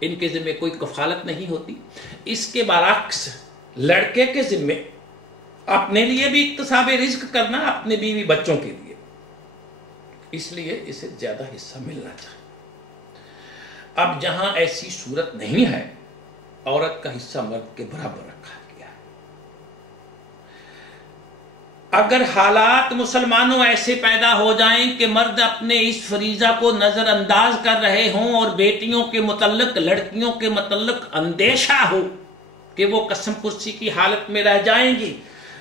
ان کے ذمے کوئی کفالت نہیں ہوتی. اس کے برعکس لڑکے کے ذمے اپنے لیے بھی اکتساب رزق کرنا، اپنے بیوی بچوں کے لیے، اس لیے اسے زیادہ حصہ ملنا چاہیے. اب جہاں ایسی صورت نہیں ہے، عورت کا حصہ مرد کے برابر رکھا گیا ہے. اگر حالات مسلمانوں ایسے پیدا ہو جائیں کہ مرد اپنے اس فریضہ کو نظر انداز کر رہے ہوں اور بیٹیوں کے متعلق، لڑکیوں کے متعلق اندیشہ ہو کہ وہ قسم پرسی کی حالت میں رہ جائیں گی،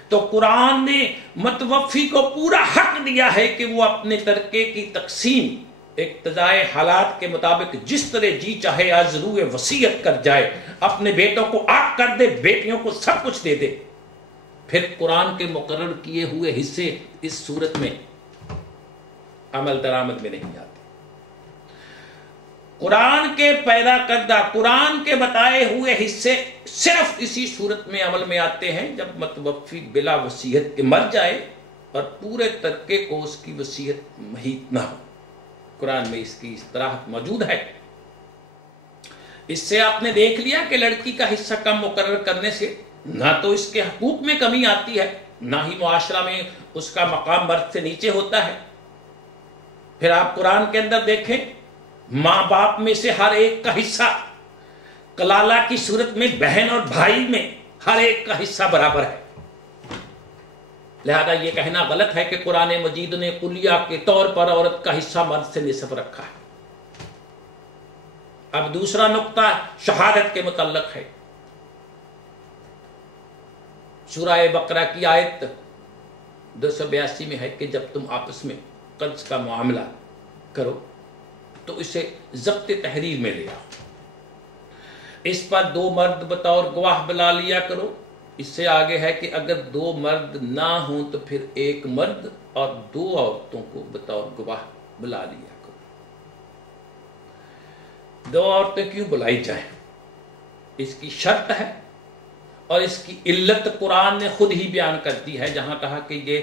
تو قرآن نے متوفی کو پورا حق دیا ہے کہ وہ اپنے ترکے کی تقسیم اقتضائے حالات کے مطابق جس طرح جی چاہے از روئے وصیت کر جائے، اپنے بیٹوں کو آگ کر دے، بیٹیوں کو سب کچھ دے دے. پھر قرآن کے مقرر کیے ہوئے حصے اس صورت میں عمل درآمد میں نہیں آتے. قرآن کے پیدا کردہ، قرآن کے بتائے ہوئے حصے صرف اسی صورت میں عمل میں آتے ہیں جب متوفی بلا وصیت کے مر جائے اور پورے ترکے کو اس کی وصیت محیط نہ ہو. قرآن میں اس کی اصطلاحات موجود ہے. اس سے آپ نے دیکھ لیا کہ لڑکی کا حصہ کم مقرر کرنے سے نہ تو اس کے حقوق میں کمی آتی ہے، نہ ہی معاشرہ میں اس کا مقام مرد سے نیچے ہوتا ہے. پھر آپ قرآن کے اندر دیکھیں، ماں باپ میں سے ہر ایک کا حصہ، کلالہ کی صورت میں بہن اور بھائی میں ہر ایک کا حصہ برابر ہے. لہذا یہ کہنا غلط ہے کہ قرآن مجید نے کلیہ کے طور پر عورت کا حصہ مرد سے نصف رکھا ہے. اب دوسرا نقطہ شہادت کے متعلق ہے. سورہ بقرہ کی آیت 282 میں ہے کہ جب تم آپس میں قرض کا معاملہ کرو تو اسے ضبط تحریر میں لے آؤ، اس پر 2 مرد بطور گواہ بلا لیا کرو. اس سے آگے ہے کہ اگر 2 مرد نہ ہوں تو پھر 1 مرد اور 2 عورتوں کو بطور گواہ بلا لیا کرو. 2 عورتیں کیوں بلائی جائیں؟ اس کی شرط ہے اور اس کی علت قرآن نے خود ہی بیان کر دی ہے، جہاں کہا کہ یہ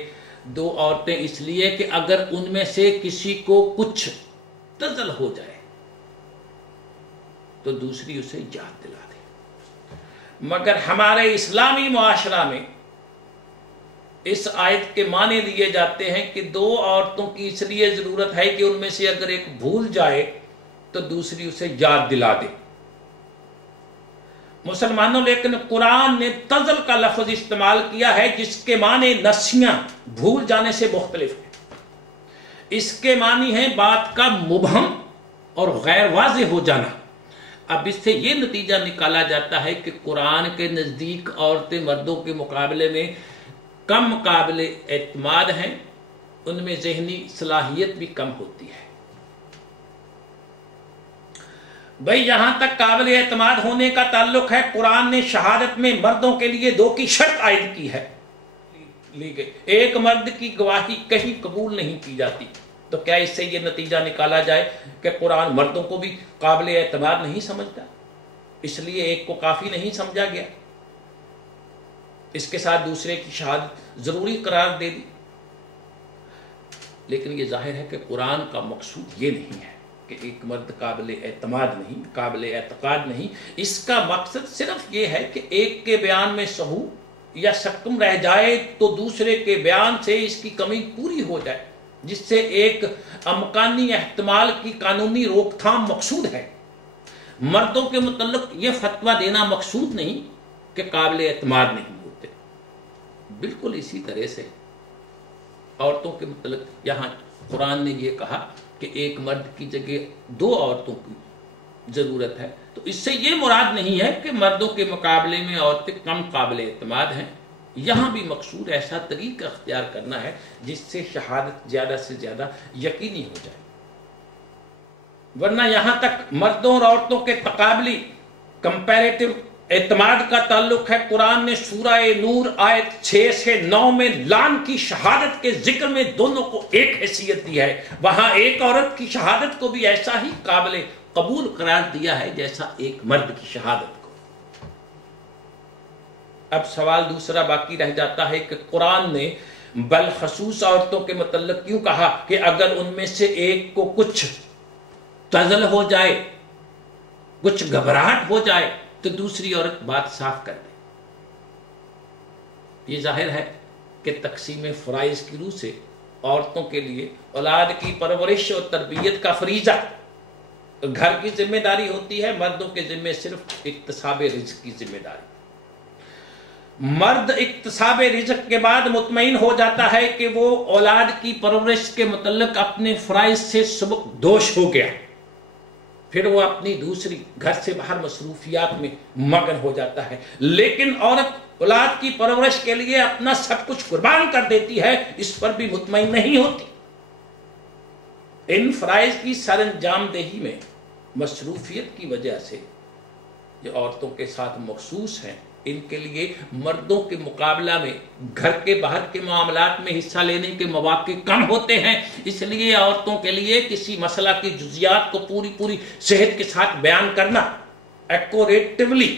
2 عورتیں اس لیے کہ اگر ان میں سے کسی کو کچھ تزل ہو جائے تو دوسری اسے یاد دلا دے. مگر ہمارے اسلامی معاشرہ میں اس آیت کے معنی لیے جاتے ہیں کہ 2 عورتوں کی اس لیے ضرورت ہے کہ ان میں سے اگر ایک بھول جائے تو دوسری اسے یاد دلا دے. مسلمانوں لیکن قرآن نے تزل کا لفظ استعمال کیا ہے جس کے معنی نسیاں، بھول جانے سے مختلف ہے. اس کے معنی ہے بات کا مبہم اور غیر واضح ہو جانا. اب اس سے یہ نتیجہ نکالا جاتا ہے کہ قرآن کے نزدیک عورتیں مردوں کے مقابلے میں کم قابل اعتماد ہیں، ان میں ذہنی صلاحیت بھی کم ہوتی ہے. بھئی یہاں تک قابل اعتماد ہونے کا تعلق ہے، قرآن نے شہادت میں مردوں کے لیے 2 کی شرط عائد کی ہے. لی گئی 1 مرد کی گواہی کہیں قبول نہیں کی جاتی. تو کیا اس سے یہ نتیجہ نکالا جائے کہ قرآن مردوں کو بھی قابل اعتماد نہیں سمجھتا، اس لیے 1 کو کافی نہیں سمجھا گیا، اس کے ساتھ دوسرے کی شہادت ضروری قرار دے دی؟ لیکن یہ ظاہر ہے کہ قرآن کا مقصود یہ نہیں ہے کہ 1 مرد قابل اعتماد نہیں، قابل اعتقاد نہیں. اس کا مقصد صرف یہ ہے کہ 1 کے بیان میں سہو یا سکم رہ جائے تو دوسرے کے بیان سے اس کی کمی پوری ہو جائے، جس سے ایک امکانی احتمال کی قانونی روک تھام مقصود ہے. مردوں کے متعلق یہ فتویٰ دینا مقصود نہیں کہ قابل اعتماد نہیں ہوتے. بالکل اسی طرح سے عورتوں کے متعلق یہاں قرآن نے یہ کہا کہ 1 مرد کی جگہ 2 عورتوں کی ضرورت ہے، تو اس سے یہ مراد نہیں ہے کہ مردوں کے مقابلے میں عورتیں کم قابل اعتماد ہیں. یہاں بھی مقصود ایسا طریقہ اختیار کرنا ہے جس سے شہادت زیادہ سے زیادہ یقینی ہو جائے. ورنہ یہاں تک مردوں اور عورتوں کے تقابلی کمپیریٹو اعتماد کا تعلق ہے، قرآن نے سورہ نور آیت 6 سے 9 میں لعن کی شہادت کے ذکر میں دونوں کو ایک حیثیت دی ہے. وہاں 1 عورت کی شہادت کو بھی ایسا ہی قابل قبول قرار دیا ہے جیسا 1 مرد کی شہادت کو. اب سوال دوسرا باقی رہ جاتا ہے کہ قرآن نے بالخصوص عورتوں کے متعلق کیوں کہا کہ اگر ان میں سے 1 کو کچھ تزل ہو جائے کچھ گھبراہٹ ہو جائے تو دوسری عورت بات صاف کر دے. یہ ظاہر ہے کہ تقسیم فرائض کی روح سے عورتوں کے لیے اولاد کی پرورش اور تربیت کا فریضہ گھر کی ذمہ داری ہوتی ہے، مردوں کے ذمہ صرف اکتساب رزق کی ذمہ داری. مرد اکتساب رزق کے بعد مطمئن ہو جاتا ہے کہ وہ اولاد کی پرورش کے متعلق اپنے فرائض سے سبق دوش ہو گیا، پھر وہ اپنی دوسری گھر سے باہر مصروفیات میں مگن ہو جاتا ہے. لیکن عورت اولاد کی پرورش کے لیے اپنا سب کچھ قربان کر دیتی ہے، اس پر بھی مطمئن نہیں ہوتی. ان فرائض کی سر انجام دہی میں مصروفیت کی وجہ سے جو عورتوں کے ساتھ مخصوص ہیں، ان کے لیے مردوں کے مقابلہ میں گھر کے باہر کے معاملات میں حصہ لینے کے مواقع کم ہوتے ہیں. اس لیے عورتوں کے لیے کسی مسئلہ کی جزیات کو پوری صحت کے ساتھ بیان کرنا، ایکوریٹیولی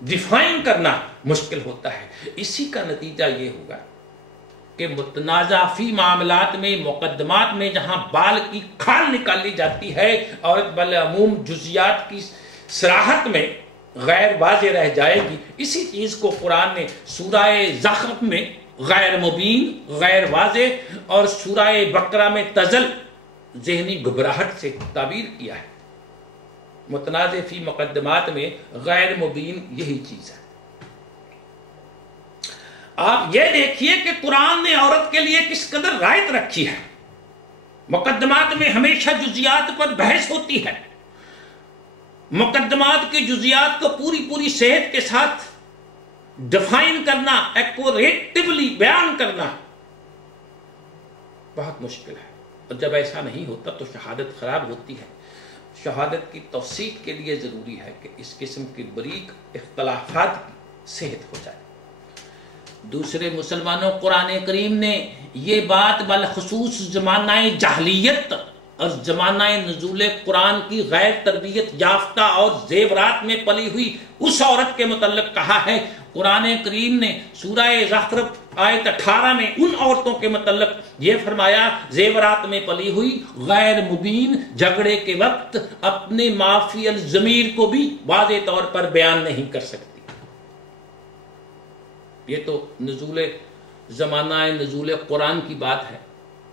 ڈیفائن کرنا مشکل ہوتا ہے. اسی کا نتیجہ یہ ہوگا کہ متنازع فی معاملات میں، مقدمات میں جہاں بال کی کھال نکالی جاتی ہے، عورت بالعموم جزیات کی صراحت میں غیر واضح رہ جائے گی. اسی چیز کو قرآن نے سورہ زخرف میں غیر مبین، غیر واضح، اور سورہ بقرہ میں تزل، ذہنی گھبراہٹ سے تعبیر کیا ہے. متنازع فی مقدمات میں غیر مبین یہی چیز ہے. آپ یہ دیکھیے کہ قرآن نے عورت کے لیے کس قدر رعایت رکھی ہے. مقدمات میں ہمیشہ جزیات پر بحث ہوتی ہے. مقدمات کی جزیات کو پوری صحت کے ساتھ ڈیفائن کرنا، ایکوریٹیولی بیان کرنا بہت مشکل ہے. اور جب ایسا نہیں ہوتا تو شہادت خراب ہوتی ہے. شہادت کی توثیق کے لیے ضروری ہے کہ اس قسم کی بریک اختلافات کی صحت ہو جائے. دوسرے مسلمانوں، قرآن کریم نے یہ بات بالخصوص زمانہ جاہلیت اور زمانہ نزول قرآن کی غیر تربیت یافتہ اور زیورات میں پلی ہوئی اس عورت کے متعلق کہا ہے. قرآن کریم نے سورہ زخرف آیت 18 میں ان عورتوں کے متعلق یہ فرمایا، زیورات میں پلی ہوئی، غیر مبین، جھگڑے کے وقت اپنے معافی الضمیر کو بھی واضح طور پر بیان نہیں کر سکتی. یہ تو زمانہ نزول قرآن کی بات ہے.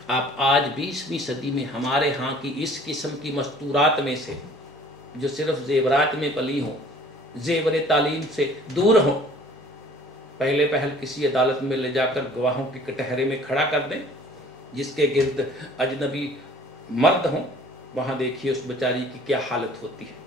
آپ آج 20ویں صدی میں ہمارے ہاں کی اس قسم کی مستورات میں سے جو صرف زیورات میں پلی ہوں، زیور تعلیم سے دور ہوں، پہلے کسی عدالت میں لے جا کر گواہوں کے کٹہرے میں کھڑا کر دیں، جس کے گرد اجنبی مرد ہوں، وہاں دیکھیے اس بیچاری کی کیا حالت ہوتی ہے.